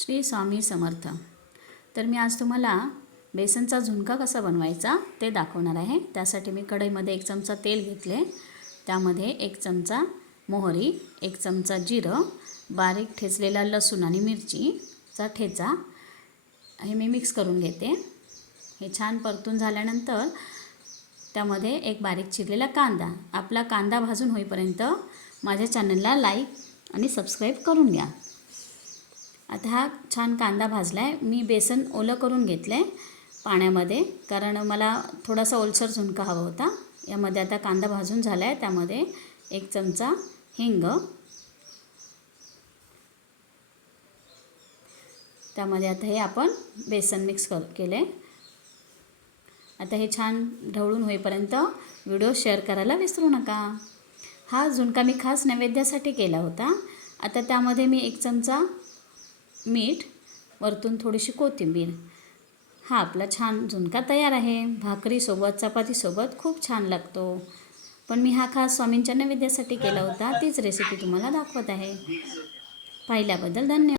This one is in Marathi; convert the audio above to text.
श्री स्वामी समर्थ। तर मी आज तुम्हाला बेसनचा झुणका कसा बनवायचा ते दाखवणार आहे। त्यासाठी मी कढईमध्ये 1 चमचा तेल घेतले, त्यामध्ये 1 चमचा मोहरी, 1 चमचा जिरं, बारीक ठेचलेला लसूण आणि मिरचीचा ठेचा हे मी मिक्स करून घेते। हे छान परतून झाल्यानंतर त्यामध्ये एक बारीक चिरलेला कांदा, आपला कांदा भाजून होईपर्यंत माझ्या चॅनलला लाईक आणि सबस्क्राईब करून घ्या। आता हा छान कांदा भाजला आहे। मी बेसन ओलं करून घेतलं आहे पाण्यामध्ये, कारण मला थोडासा ओलसर झुणका हवा होता। यामध्ये आता कांदा भाजून झाला आहे, त्यामध्ये 1 चमचा हिंग, त्यामध्ये आता हे आपण बेसन मिक्स केले। आता हे छान ढवळून होईपर्यंत व्हिडिओ शेअर करायला विसरू नका। हा झुणका मी खास नैवेद्यासाठी केला होता। आता त्यामध्ये मी 1 चमचा मीठ, वरतून थोडीशी कोथिंबीर। हा आपला छान झुणका तयार आहे। भाकरीसोबत, चपातीसोबत खूप छान लागतो। पण मी हा खास स्वामींच्या नैवेद्यासाठी केला होता, तीच रेसिपी तुम्हाला दाखवत आहे। पाहिल्याबद्दल धन्यवाद।